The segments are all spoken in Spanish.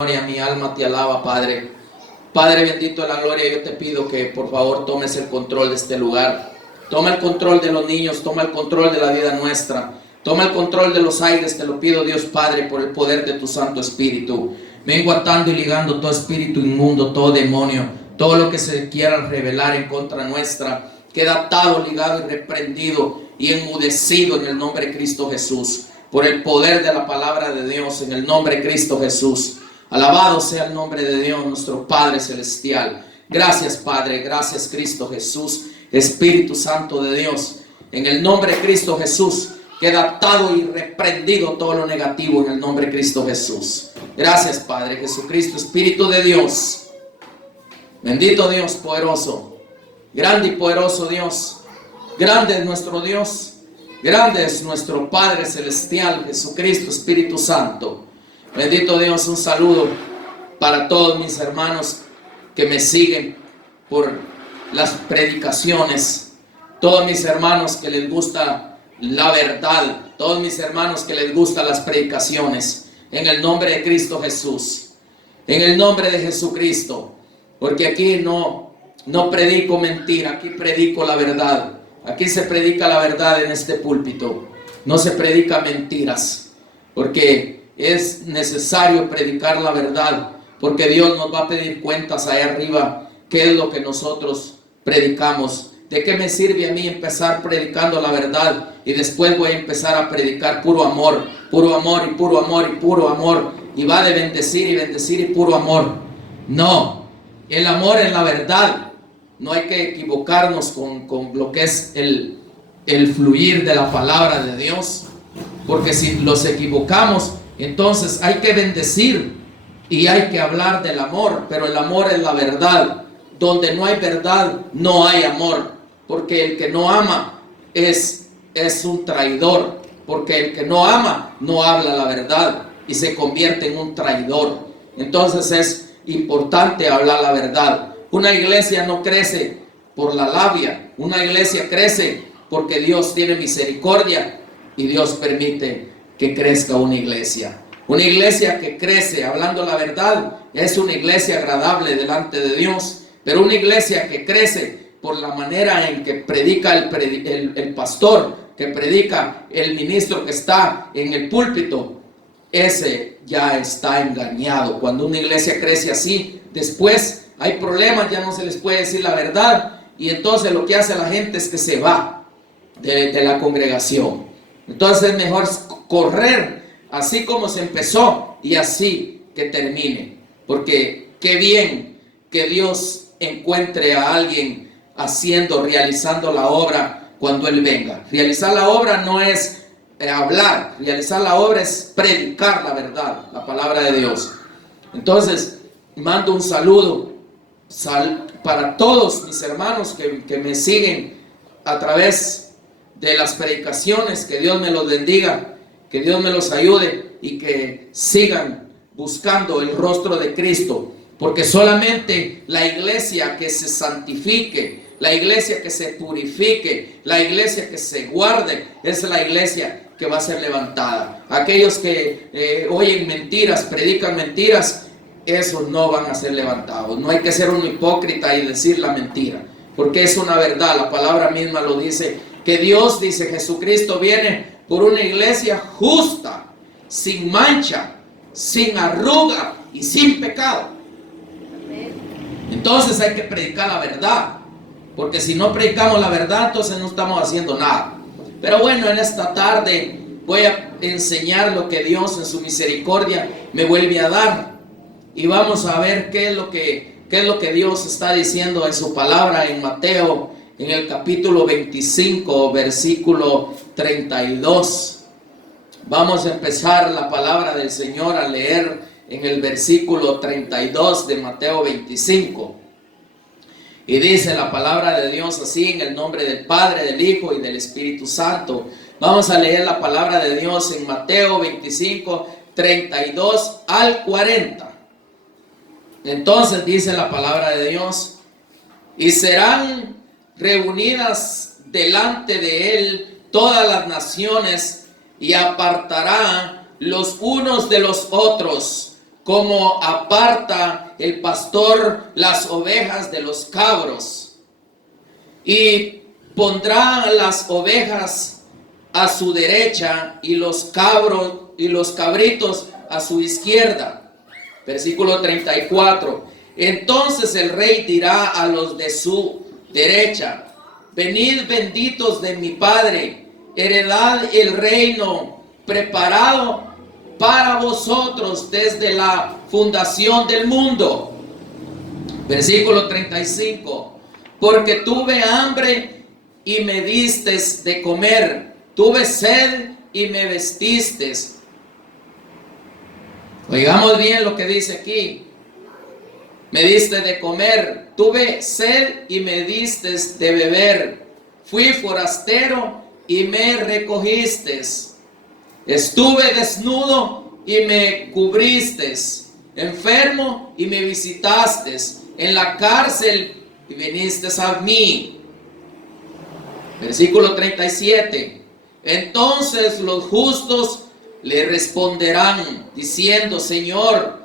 Gloria, mi alma te alaba, Padre. Padre bendito de la gloria, yo te pido que por favor tomes el control de este lugar. Toma el control de los niños, toma el control de la vida nuestra. Toma el control de los aires, te lo pido, Dios Padre, por el poder de tu Santo Espíritu. Vengo atando y ligando todo espíritu inmundo, todo demonio, todo lo que se quiera revelar en contra nuestra. Queda atado, ligado y reprendido y enmudecido en el nombre de Cristo Jesús. Por el poder de la palabra de Dios, en el nombre de Cristo Jesús. Alabado sea el nombre de Dios, nuestro Padre Celestial. Gracias, Padre, gracias, Cristo Jesús, Espíritu Santo de Dios. En el nombre de Cristo Jesús, queda atado y reprendido todo lo negativo en el nombre de Cristo Jesús. Gracias, Padre Jesucristo, Espíritu de Dios. Bendito Dios poderoso, grande y poderoso Dios. Grande es nuestro Dios, grande es nuestro Padre Celestial, Jesucristo, Espíritu Santo. Bendito Dios, un saludo para todos mis hermanos que me siguen por las predicaciones, todos mis hermanos que les gusta la verdad, todos mis hermanos que les gustan las predicaciones, en el nombre de Cristo Jesús, en el nombre de Jesucristo, porque aquí no predico mentira, aquí predico la verdad, aquí se predica la verdad en este púlpito, no se predica mentiras, porque es necesario predicar la verdad, porque Dios nos va a pedir cuentas allá arriba, qué es lo que nosotros predicamos. ¿De qué me sirve a mí empezar predicando la verdad y después voy a empezar a predicar puro amor y puro amor y puro amor, y va de bendecir y puro amor? No, el amor es la verdad. No hay que equivocarnos con lo que es el fluir de la palabra de Dios, porque si los equivocamos, entonces hay que bendecir y hay que hablar del amor, pero el amor es la verdad. Donde no hay verdad, no hay amor, porque el que no ama es un traidor, porque el que no ama no habla la verdad y se convierte en un traidor. Entonces es importante hablar la verdad. Una iglesia no crece por la labia, una iglesia crece porque Dios tiene misericordia y Dios permite que crezca una iglesia. Una iglesia que crece hablando la verdad es una iglesia agradable delante de Dios, pero una iglesia que crece por la manera en que predica el pastor, que predica el ministro que está en el púlpito, ese ya está engañado. Cuando una iglesia crece así, después hay problemas, ya no se les puede decir la verdad, y entonces lo que hace la gente es que se va de la congregación. Entonces es mejor correr así como se empezó y así que termine, porque qué bien que Dios encuentre a alguien realizando la obra cuando Él venga. Realizar la obra no es hablar, realizar la obra es predicar la verdad, la palabra de Dios. Entonces mando un saludo para todos mis hermanos que me siguen a través de las predicaciones. Que Dios me los bendiga, que Dios me los ayude y que sigan buscando el rostro de Cristo, porque solamente la iglesia que se santifique, la iglesia que se purifique, la iglesia que se guarde, es la iglesia que va a ser levantada. Aquellos que oyen mentiras, predican mentiras, esos no van a ser levantados. No hay que ser un hipócrita y decir la mentira, porque es una verdad. La palabra misma lo dice, que Dios, dice, Jesucristo viene por una iglesia justa, sin mancha, sin arruga y sin pecado. Entonces hay que predicar la verdad, porque si no predicamos la verdad, entonces no estamos haciendo nada. Pero bueno, en esta tarde voy a enseñar lo que Dios en su misericordia me vuelve a dar, y vamos a ver qué es lo que Dios está diciendo en su palabra en Mateo, en el capítulo 25, versículo 32. Vamos a empezar la palabra del Señor a leer en el versículo 32 de Mateo 25. Y dice la palabra de Dios así, en el nombre del Padre, del Hijo y del Espíritu Santo. Vamos a leer la palabra de Dios en Mateo 25, 32 al 40. Entonces dice la palabra de Dios: y serán reunidas delante de Él todas las naciones, y apartará los unos de los otros, como aparta el pastor las ovejas de los cabros, y pondrá las ovejas a su derecha y los cabritos a su izquierda. Versículo 34. Entonces el rey dirá a los de su derecha: venid, benditos de mi Padre, heredad el reino preparado para vosotros desde la fundación del mundo. Versículo 35. Porque tuve hambre y me distes de comer, tuve sed y me vestistes. Oigamos bien lo que dice aquí. Me diste de comer, tuve sed y me distes de beber. Fui forastero y me recogiste. Estuve desnudo y me cubriste. Enfermo y me visitaste. En la cárcel y viniste a mí. Versículo 37. Entonces los justos le responderán diciendo: Señor,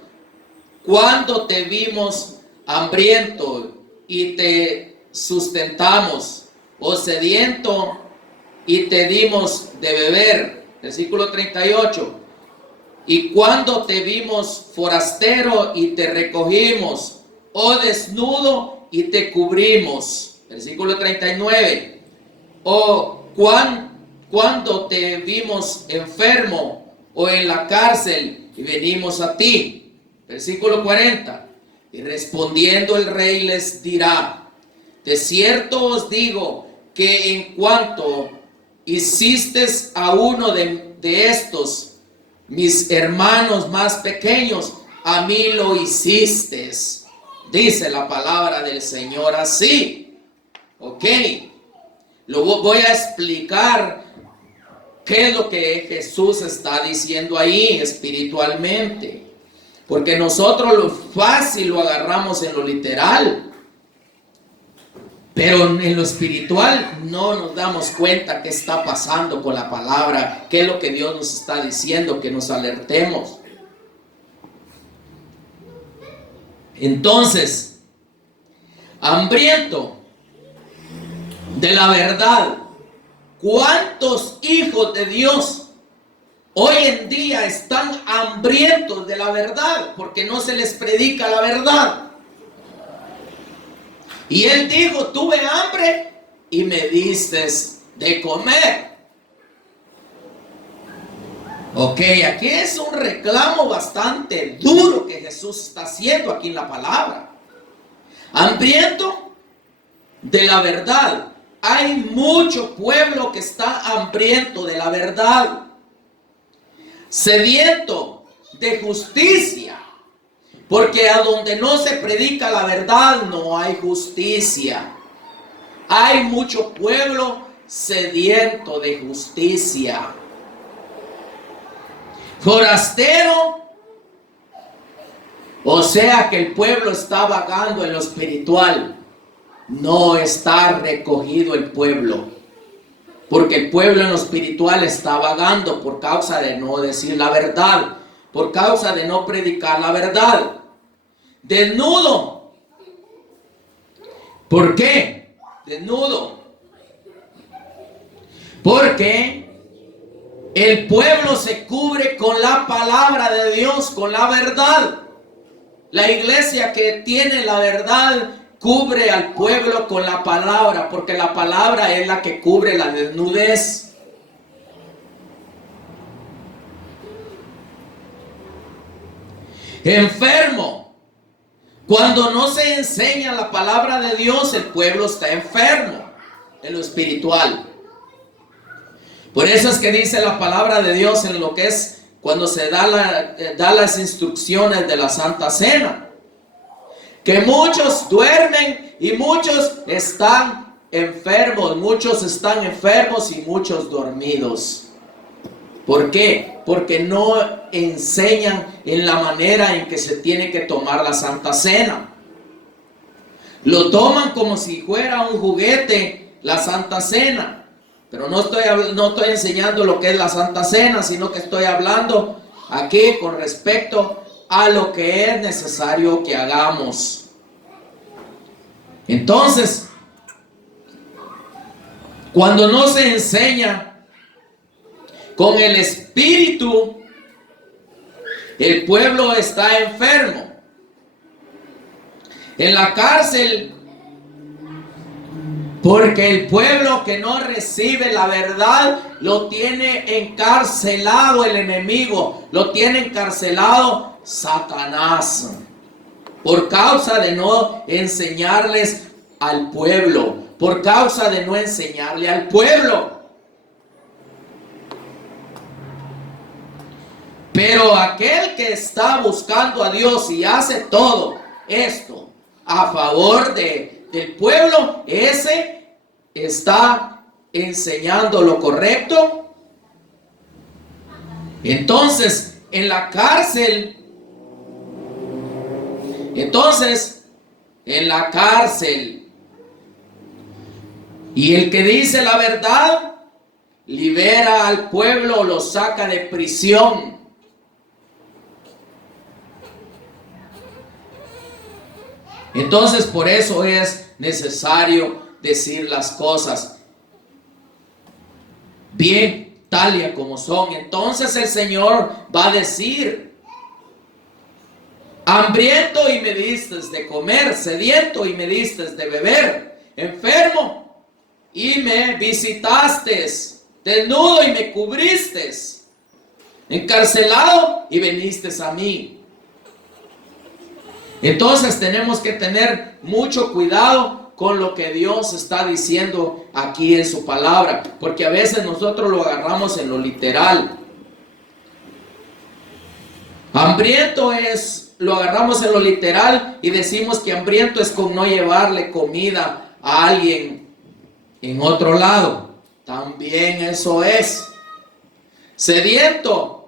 ¿cuándo te vimos hambriento y te sustentamos, o sediento y te dimos de beber? Versículo 38. ¿Y cuándo te vimos forastero y te recogimos, o desnudo y te cubrimos? Versículo 39. ¿O cuándo te vimos enfermo o en la cárcel y venimos a ti? Versículo 40. Y respondiendo el rey les dirá: de cierto os digo que en cuanto hiciste a uno de estos mis hermanos más pequeños, a mí lo hiciste. Dice la palabra del Señor así. Ok, lo voy a explicar qué es lo que Jesús está diciendo ahí espiritualmente, porque nosotros lo fácil lo agarramos en lo literal, pero en lo espiritual no nos damos cuenta qué está pasando con la palabra, qué es lo que Dios nos está diciendo, que nos alertemos. Entonces, hambriento de la verdad. ¿Cuántos hijos de Dios hoy en día están hambrientos de la verdad porque no se les predica la verdad? Y él dijo: tuve hambre y me diste de comer. Ok, aquí es un reclamo bastante duro que Jesús está haciendo aquí en la palabra. Hambriento de la verdad. Hay mucho pueblo que está hambriento de la verdad, sediento de justicia, porque a donde no se predica la verdad no hay justicia. Hay mucho pueblo sediento de justicia. Forastero, o sea que el pueblo está vagando en lo espiritual. No está recogido el pueblo, porque el pueblo en lo espiritual está vagando por causa de no decir la verdad, por causa de no predicar la verdad. Desnudo. ¿Por qué? Desnudo. Porque el pueblo se cubre con la palabra de Dios, con la verdad. La iglesia que tiene la verdad cubre al pueblo con la palabra, porque la palabra es la que cubre la desnudez. Enfermo. Cuando no se enseña la palabra de Dios, el pueblo está enfermo en lo espiritual. Por eso es que dice la palabra de Dios en lo que es cuando se da las instrucciones de la Santa Cena, que muchos duermen y muchos están enfermos, y muchos dormidos. ¿Por qué? Porque no enseñan en la manera en que se tiene que tomar la Santa Cena. Lo toman como si fuera un juguete la Santa Cena, pero no estoy enseñando lo que es la Santa Cena, sino que estoy hablando aquí con respecto a lo que es necesario que hagamos. Entonces, cuando no se enseña con el Espíritu, el pueblo está enfermo. En la cárcel, porque el pueblo que no recibe la verdad lo tiene encarcelado el enemigo, lo tiene encarcelado Satanás, por causa de no enseñarles al pueblo, por causa de no enseñarle al pueblo. Pero aquel que está buscando a Dios y hace todo esto a favor del pueblo, ese está enseñando lo correcto. Entonces, en la cárcel, y el que dice la verdad, libera al pueblo, lo saca de prisión. Entonces, por eso es necesario decir las cosas bien, tal y como son. Entonces el Señor va a decir: hambriento y me diste de comer, sediento y me diste de beber, enfermo y me visitaste, desnudo y me cubriste, encarcelado y viniste a mí. Entonces tenemos que tener mucho cuidado con lo que Dios está diciendo aquí en su palabra, porque a veces nosotros lo agarramos en lo literal. Hambriento lo agarramos en lo literal y decimos que hambriento es con no llevarle comida a alguien en otro lado. También eso es. Sediento.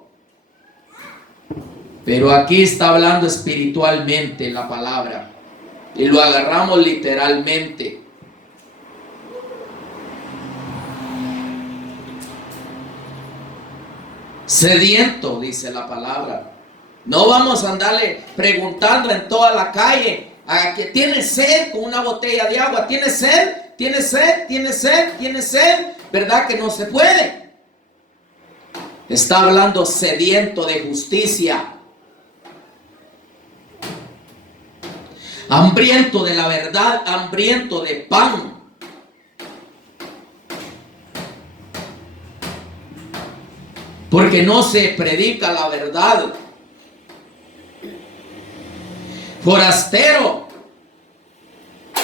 Pero aquí está hablando espiritualmente la palabra y lo agarramos literalmente. Sediento, dice la palabra. No vamos a andarle preguntando en toda la calle a que tiene sed con una botella de agua. ¿Tiene sed? ¿Tiene sed? ¿Tiene sed? ¿Tiene sed? ¿Verdad que no se puede? Está hablando sediento de justicia. Hambriento de la verdad, hambriento de pan. Porque no se predica la verdad. Forastero.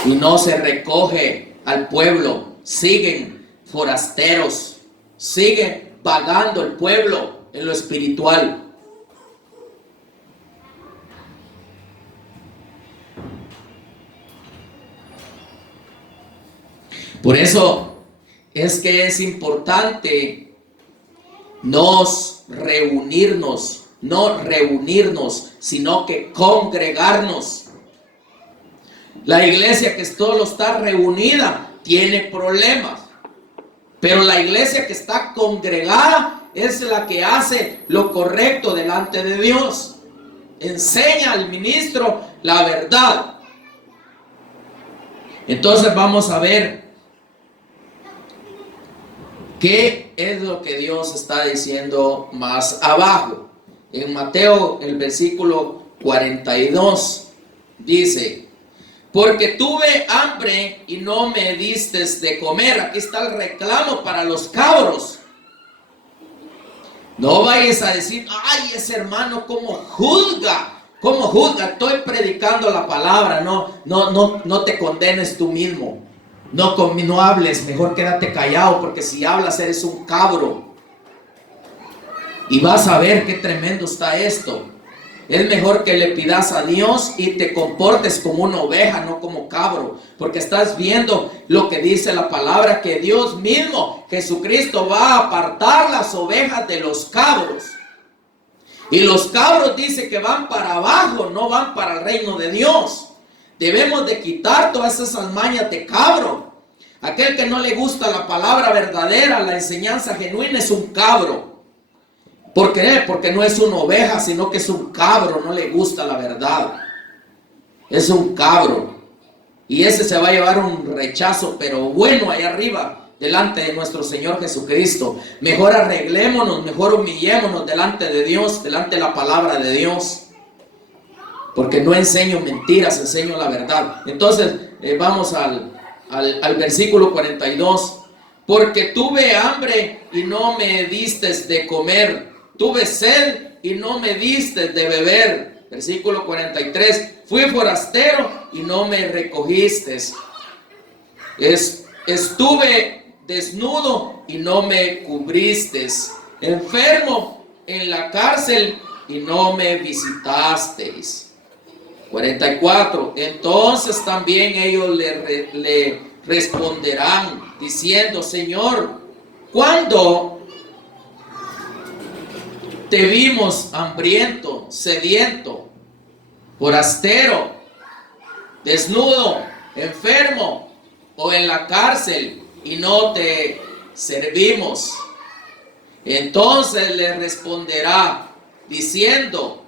Y no se recoge al pueblo. Siguen forasteros. Sigue vagando el pueblo en lo espiritual. Por eso es que es importante no reunirnos, sino que congregarnos. La iglesia que solo está reunida tiene problemas, pero la iglesia que está congregada es la que hace lo correcto delante de Dios. Enseña al ministro la verdad. Entonces vamos a ver ¿qué es lo que Dios está diciendo más abajo? En Mateo, el versículo 42, dice: porque tuve hambre y no me diste de comer. Aquí está el reclamo para los cabros. No vayas a decir: ay, ese hermano cómo juzga. ¿Cómo juzga? Estoy predicando la palabra. No te condenes tú mismo. No hables, mejor quédate callado, porque si hablas eres un cabro. Y vas a ver qué tremendo está esto. Es mejor que le pidas a Dios y te comportes como una oveja, no como cabro, porque estás viendo lo que dice la palabra, que Dios mismo, Jesucristo, va a apartar las ovejas de los cabros. Y los cabros dice que van para abajo, no van para el reino de Dios. Debemos de quitar todas esas mañas de cabro. Aquel que no le gusta la palabra verdadera, la enseñanza genuina, es un cabro. ¿Por qué? Porque no es una oveja, sino que es un cabro, no le gusta la verdad. Es un cabro. Y ese se va a llevar un rechazo, pero bueno, allá arriba, delante de nuestro Señor Jesucristo. Mejor arreglémonos, mejor humillémonos delante de Dios, delante de la palabra de Dios. Porque no enseño mentiras, enseño la verdad. Entonces, vamos al versículo 42. Porque tuve hambre y no me distes de comer. Tuve sed y no me diste de beber. Versículo 43. Fui forastero y no me recogiste. Estuve desnudo y no me cubriste. Enfermo en la cárcel y no me visitasteis. 44. Entonces también ellos le responderán diciendo: Señor, ¿cuándo te vimos hambriento, sediento, forastero, desnudo, enfermo o en la cárcel y no te servimos? Entonces le responderá diciendo: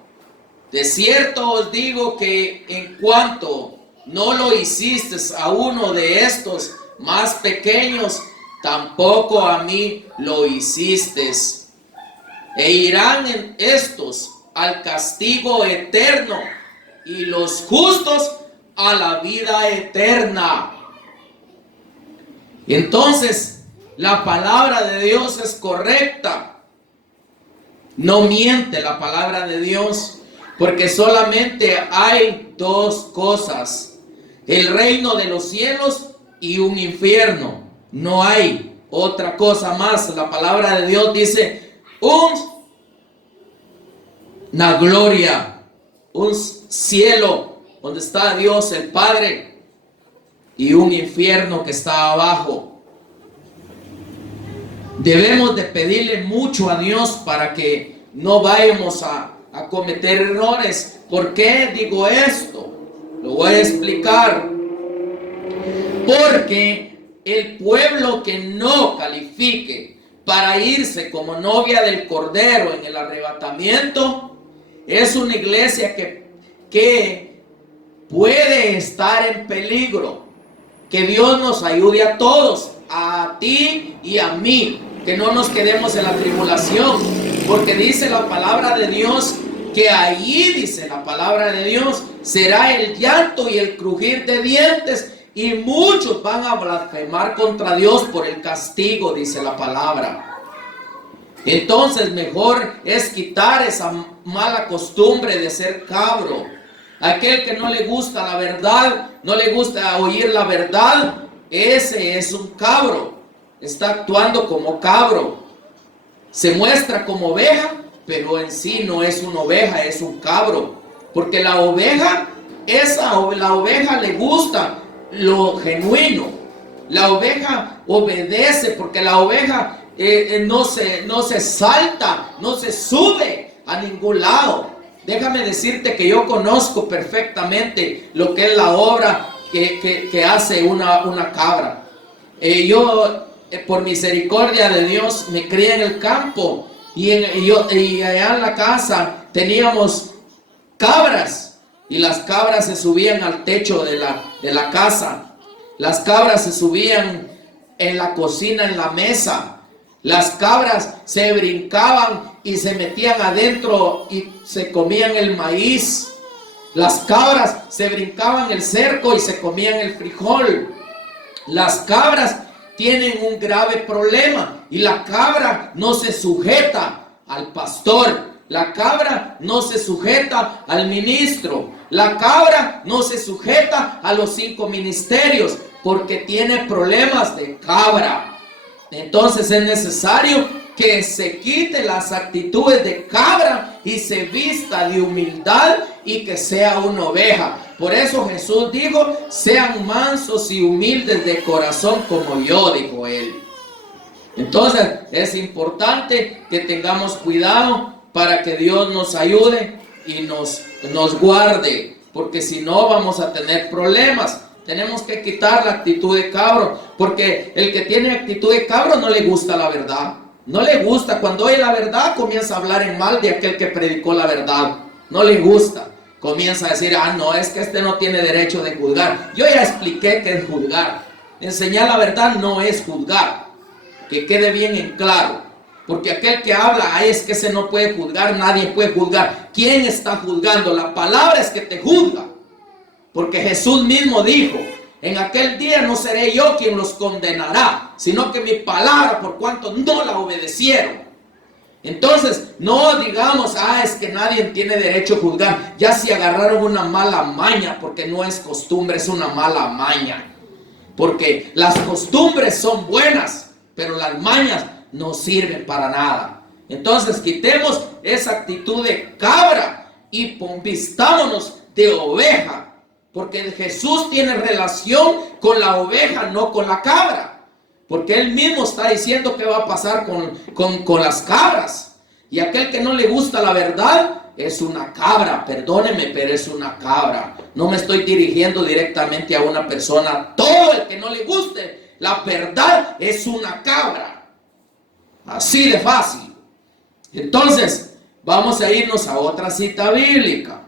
de cierto os digo que en cuanto no lo hiciste a uno de estos más pequeños, tampoco a mí lo hiciste. E irán en estos al castigo eterno y los justos a la vida eterna. Entonces, la palabra de Dios es correcta. No miente la palabra de Dios, porque solamente hay dos cosas: el reino de los cielos y un infierno. No hay otra cosa más. La palabra de Dios dice una gloria, un cielo donde está Dios el Padre y un infierno que está abajo. Debemos de pedirle mucho a Dios para que no vayamos a cometer errores. ¿Por qué digo esto? Lo voy a explicar. Porque el pueblo que no califique para irse como novia del Cordero en el arrebatamiento es una iglesia que puede estar en peligro. Que Dios nos ayude a todos, a ti y a mí, que no nos quedemos en la tribulación, porque dice la palabra de Dios que allí, dice la palabra de Dios, será el llanto y el crujir de dientes, y muchos van a blasfemar contra Dios por el castigo, dice la palabra. Entonces mejor es quitar esa mala costumbre de ser cabro. Aquel que no le gusta la verdad, no le gusta oír la verdad, ese es un cabro. Está actuando como cabro. Se muestra como oveja, pero en sí no es una oveja, es un cabro. Porque la oveja le gusta lo genuino. La oveja obedece, porque la oveja no se salta, no se sube a ningún lado. Déjame decirte que yo conozco perfectamente lo que es la obra que hace una cabra. Yo, por misericordia de Dios, me crié en el campo y allá en la casa teníamos cabras, y las cabras se subían al techo de la casa. Las cabras se subían en la cocina, en la mesa. Las cabras se brincaban y se metían adentro y se comían el maíz. Las cabras se brincaban el cerco y se comían el frijol. Las cabras tienen un grave problema, y la cabra no se sujeta al pastor. La cabra no se sujeta al ministro. La cabra no se sujeta a los 5 ministerios, porque tiene problemas de cabra. Entonces es necesario que se quite las actitudes de cabra y se vista de humildad y que sea una oveja. Por eso Jesús dijo: sean mansos y humildes de corazón como yo, dijo él. Entonces es importante que tengamos cuidado para que Dios nos ayude y nos guarde, porque si no vamos a tener problemas. Tenemos que quitar la actitud de cabro, porque el que tiene actitud de cabro no le gusta la verdad. No le gusta. Cuando oye la verdad, comienza a hablar en mal de aquel que predicó la verdad. No le gusta. Comienza a decir, no, es que este no tiene derecho de juzgar. Yo ya expliqué que es juzgar. Enseñar la verdad no es juzgar. Que quede bien en claro. Porque aquel que habla, es que ese no puede juzgar, nadie puede juzgar. ¿Quién está juzgando? La palabra es que te juzga. Porque Jesús mismo dijo, en aquel día no seré yo quien los condenará, sino que mi palabra, por cuanto no la obedecieron. Entonces, no digamos, es que nadie tiene derecho a juzgar. Ya si agarraron una mala maña, porque no es costumbre, es una mala maña. Porque las costumbres son buenas, pero las mañas no sirven para nada. Entonces, quitemos esa actitud de cabra y vistámonos de oveja. Porque Jesús tiene relación con la oveja, no con la cabra. Porque Él mismo está diciendo qué va a pasar con las cabras. Y aquel que no le gusta la verdad es una cabra. Perdóneme, pero es una cabra. No me estoy dirigiendo directamente a una persona. Todo el que no le guste la verdad es una cabra. Así de fácil. Entonces, vamos a irnos a otra cita bíblica.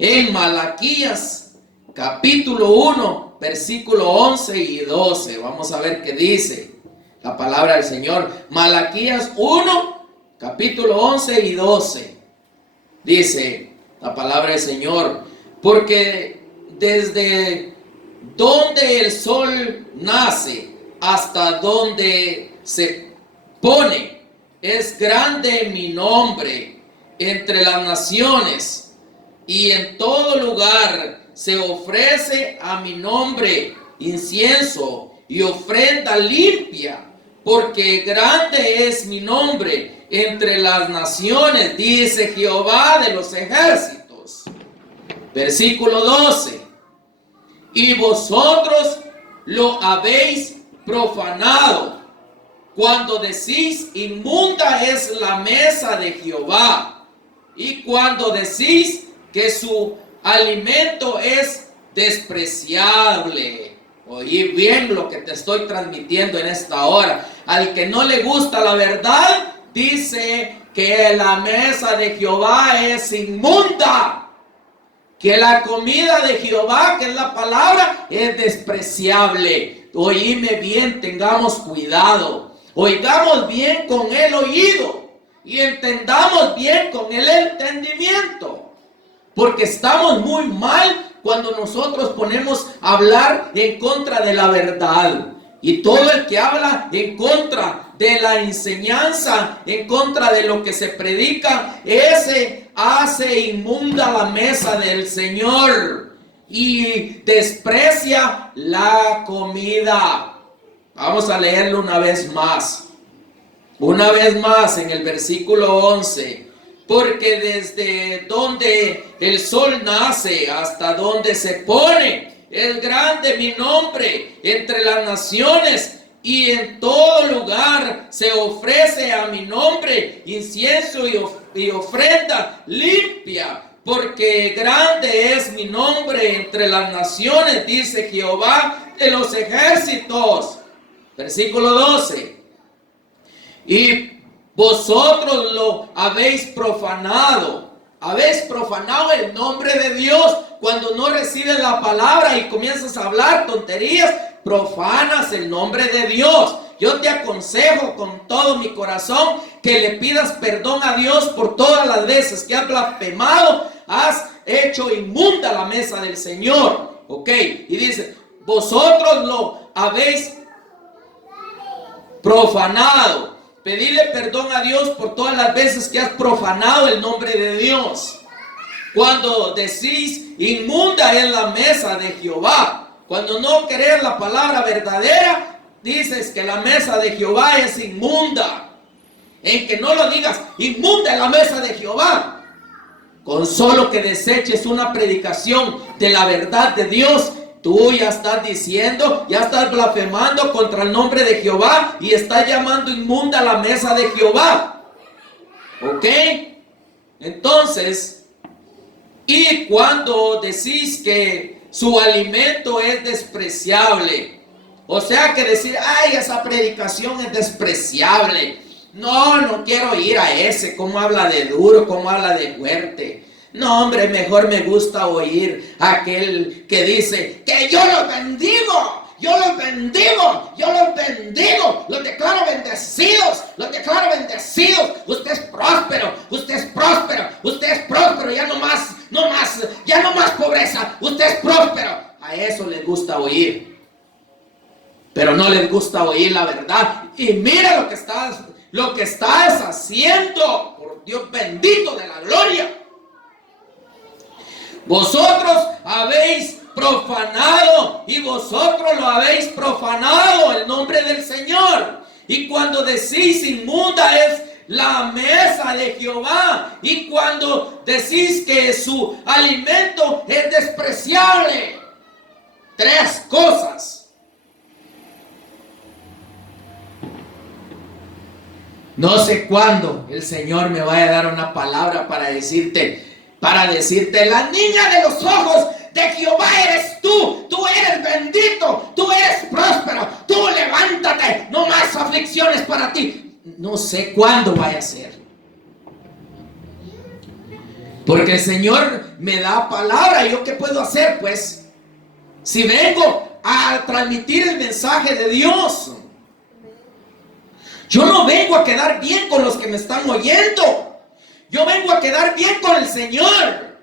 En Malaquías, capítulo 1, versículo 11 y 12. Vamos a ver qué dice la palabra del Señor. Malaquías 1, capítulo 11 y 12. Dice la palabra del Señor: porque desde donde el sol nace hasta donde se pone, es grande mi nombre entre las naciones. Y en todo lugar se ofrece a mi nombre incienso y ofrenda limpia, porque grande es mi nombre entre las naciones, dice Jehová de los ejércitos. Versículo 12. Y vosotros lo habéis profanado, cuando decís, inmunda es la mesa de Jehová, y cuando decís que su alimento es despreciable. Oí bien lo que te estoy transmitiendo en esta hora. Al que no le gusta la verdad, dice que la mesa de Jehová es inmunda, que la comida de Jehová, que es la palabra, es despreciable. Oíme bien, tengamos cuidado. Oigamos bien con el oído y entendamos bien con el entendimiento. Porque estamos muy mal cuando nosotros ponemos a hablar en contra de la verdad. Y todo el que habla en contra de la enseñanza, en contra de lo que se predica, ese hace inmunda la mesa del Señor y desprecia la comida. Vamos a leerlo una vez más. Una vez más en el versículo 11. Porque desde donde el sol nace hasta donde se pone, es grande mi nombre entre las naciones, y en todo lugar se ofrece a mi nombre incienso y ofrenda limpia, porque grande es mi nombre entre las naciones, dice Jehová de los ejércitos. Versículo 12. Y vosotros lo habéis profanado. Habéis profanado el nombre de Dios. Cuando no recibes la palabra y comienzas a hablar tonterías, profanas el nombre de Dios. Yo te aconsejo con todo mi corazón que le pidas perdón a Dios por todas las veces que has blasfemado, has hecho inmunda la mesa del Señor. Ok, y dice, vosotros lo habéis profanado. Pedirle perdón a Dios por todas las veces que has profanado el nombre de Dios. Cuando decís, inmunda es la mesa de Jehová. Cuando no querés la palabra verdadera, dices que la mesa de Jehová es inmunda. En que no lo digas, inmunda es la mesa de Jehová. Con solo que deseches una predicación de la verdad de Dios, tú ya estás diciendo, ya estás blasfemando contra el nombre de Jehová y estás llamando inmunda la mesa de Jehová. ¿Ok? Entonces, y cuando decís que su alimento es despreciable, O sea que decir, ay, esa predicación es despreciable. No quiero ir a ese, cómo habla de duro, cómo habla de fuerte. No, hombre, mejor me gusta oír a aquel que dice que yo los bendigo. Yo los bendigo, yo los bendigo, los declaro bendecidos, los declaro bendecidos. Usted es próspero, usted es próspero, usted es próspero, ya no más pobreza, usted es próspero. A eso les gusta oír, pero no les gusta oír la verdad. Y mira lo que estás haciendo, por Dios bendito de la gloria. Vosotros habéis profanado y vosotros lo habéis profanado el nombre del Señor. Y cuando decís inmunda es la mesa de Jehová, y cuando decís que su alimento es despreciable. 3 cosas. No sé cuándo el Señor me vaya a dar una palabra para decirte, la niña de los ojos de Jehová eres tú eres bendito, tú eres próspero, tú levántate, no más aflicciones para ti. No sé cuándo vaya a ser, porque el Señor me da palabra. ¿Yo qué puedo hacer? Pues, si vengo a transmitir el mensaje de Dios, yo no vengo a quedar bien con los que me están oyendo. Yo vengo a quedar bien con el Señor.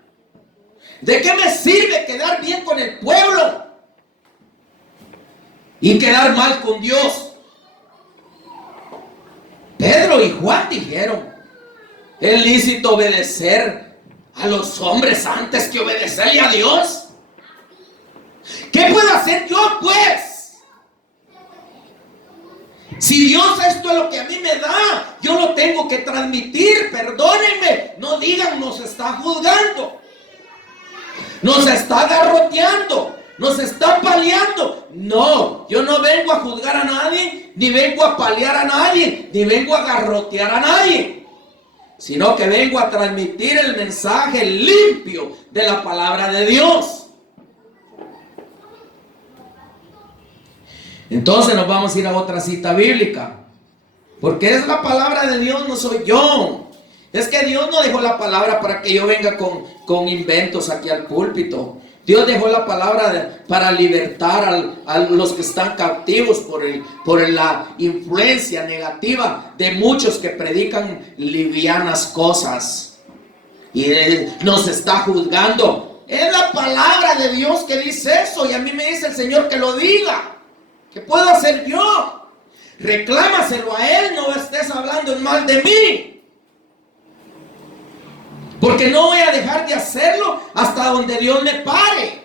¿De qué me sirve quedar bien con el pueblo y quedar mal con Dios? Pedro y Juan dijeron, es lícito obedecer a los hombres antes que obedecerle a Dios. ¿Qué puedo hacer yo, pues? Si Dios esto es lo que a mí me da, yo lo tengo que transmitir. Perdónenme, no digan nos está juzgando, nos está garroteando, nos está paliando. No, yo no vengo a juzgar a nadie, ni vengo a paliar a nadie, ni vengo a garrotear a nadie, sino que vengo a transmitir el mensaje limpio de la palabra de Dios. Entonces nos vamos a ir a otra cita bíblica, porque es la palabra de Dios, no soy yo. Es que Dios no dejó la palabra para que yo venga con inventos aquí al púlpito. Dios dejó la palabra para libertar a los que están cautivos por la influencia negativa de muchos que predican livianas cosas y nos está juzgando. Es la palabra de Dios que dice eso, y a mí me dice el Señor que lo diga. ¿Qué puedo hacer yo? Reclámaselo a Él, no estés hablando en mal de mí, porque no voy a dejar de hacerlo hasta donde Dios me pare.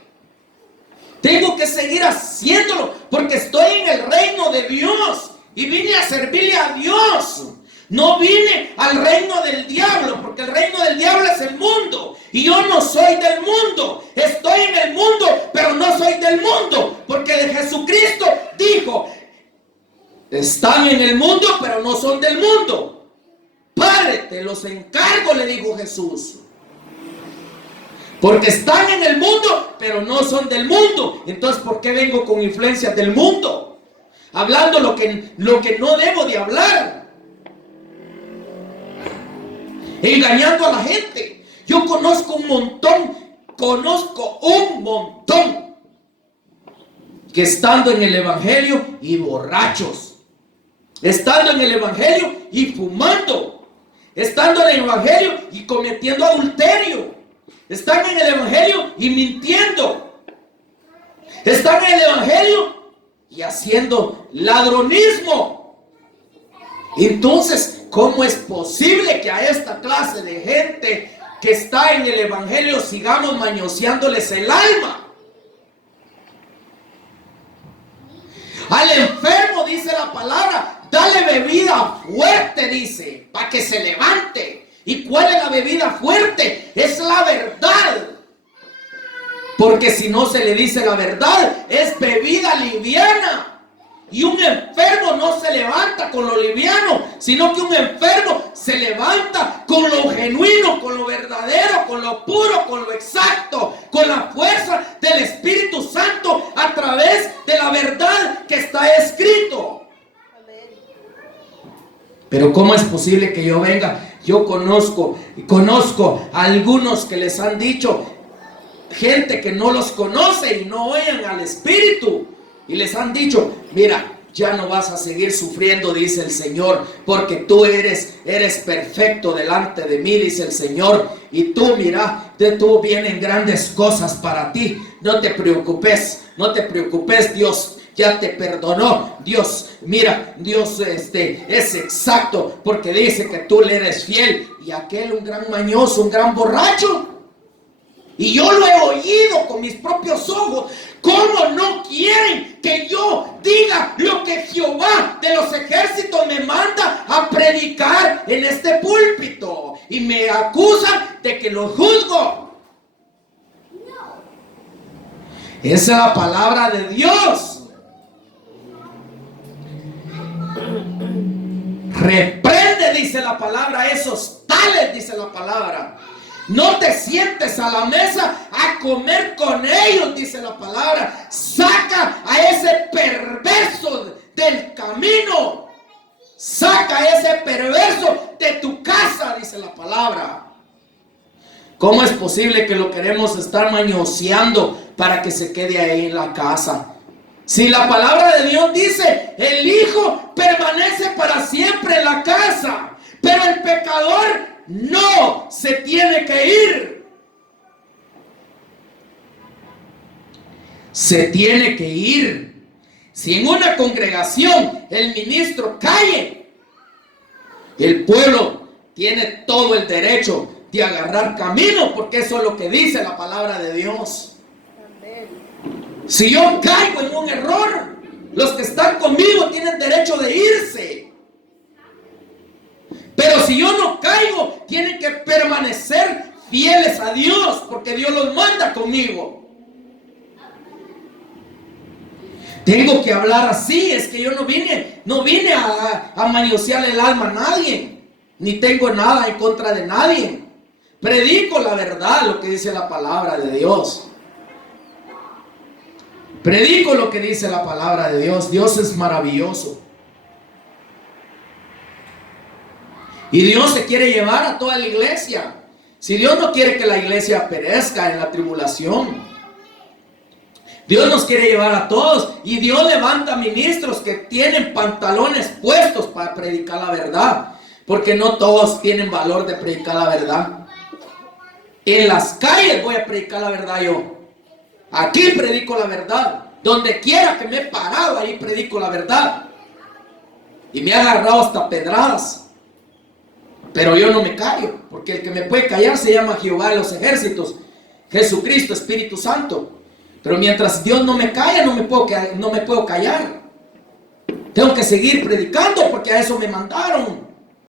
Tengo que seguir haciéndolo, porque estoy en el reino de Dios y vine a servirle a Dios. No vine al reino del diablo, porque el reino del diablo es el mundo, y yo no soy del mundo. Estoy en el mundo, pero no soy del mundo, porque Jesucristo dijo, están en el mundo, pero no son del mundo. Padre, te los encargo, le dijo Jesús, porque están en el mundo, pero no son del mundo. Entonces, ¿por qué vengo con influencias del mundo? Hablando lo que no debo de hablar, engañando a la gente. Yo conozco un montón que estando en el evangelio y borrachos, estando en el evangelio y fumando, estando en el evangelio y cometiendo adulterio, están en el evangelio y mintiendo, están en el evangelio y haciendo ladronismo. Entonces, ¿cómo es posible que a esta clase de gente que está en el evangelio sigamos mañoseándoles el alma? Al enfermo, dice la palabra, dale bebida fuerte, dice, para que se levante. ¿Y cuál es la bebida fuerte? Es la verdad. Porque si no se le dice la verdad, es bebida liviana. Y un enfermo no se levanta con lo liviano, sino que un enfermo se levanta con lo genuino, con lo verdadero, con lo puro, con lo exacto, con la fuerza del Espíritu Santo a través de la verdad que está Pero ¿cómo es posible que yo venga? Yo conozco a algunos que les han dicho, gente que no los conoce y no oyen al Espíritu, y les han dicho, mira, ya no vas a seguir sufriendo, dice el Señor, porque tú eres perfecto delante de mí, dice el Señor, y tú, mira, de tú vienen grandes cosas para ti. No te preocupes, Dios ya te perdonó. Dios, mira, Dios es exacto, porque dice que tú le eres fiel. Y aquel, un gran mañoso, un gran borracho, y yo lo he oído con mis propios ojos. ¿Cómo no quieren que yo diga lo que Jehová de los ejércitos me manda a predicar en este púlpito? Y me acusan de que lo juzgo. Esa es la palabra de Dios. Reprende, dice la palabra, esos tales, dice la palabra. No te sientes a la mesa a comer con ellos, dice la palabra. Saca a ese perverso del camino. Saca a ese perverso de tu casa, dice la palabra. ¿Cómo es posible que lo queremos estar mañoseando para que se quede ahí en la casa? Si la palabra de Dios dice, el hijo permanece para siempre en la casa, pero el pecador no se tiene que ir. Se tiene que ir. Si en una congregación el ministro cae, el pueblo tiene todo el derecho de agarrar camino, porque eso es lo que dice la palabra de Dios. Si yo caigo en un error, los que están conmigo tienen derecho de irse. Pero si yo no caigo, tienen que permanecer fieles a Dios, porque Dios los manda conmigo. Tengo que hablar así. Es que yo no vine a manosear el alma a nadie, ni tengo nada en contra de nadie. Predico la verdad, lo que dice la palabra de Dios. Predico lo que dice la palabra de Dios. Dios es maravilloso. Y Dios se quiere llevar a toda la iglesia. Si Dios no quiere que la iglesia perezca en la tribulación, Dios nos quiere llevar a todos. Y Dios levanta ministros que tienen pantalones puestos para predicar la verdad, porque no todos tienen valor de predicar la verdad. En las calles voy a predicar la verdad yo. Aquí predico la verdad. Donde quiera que me he parado, ahí predico la verdad. Y me ha agarrado hasta pedradas. Pero yo no me callo, porque el que me puede callar se llama Jehová de los ejércitos, Jesucristo, Espíritu Santo. Pero mientras Dios no me calla, no me puedo callar. Tengo que seguir predicando, porque a eso me mandaron.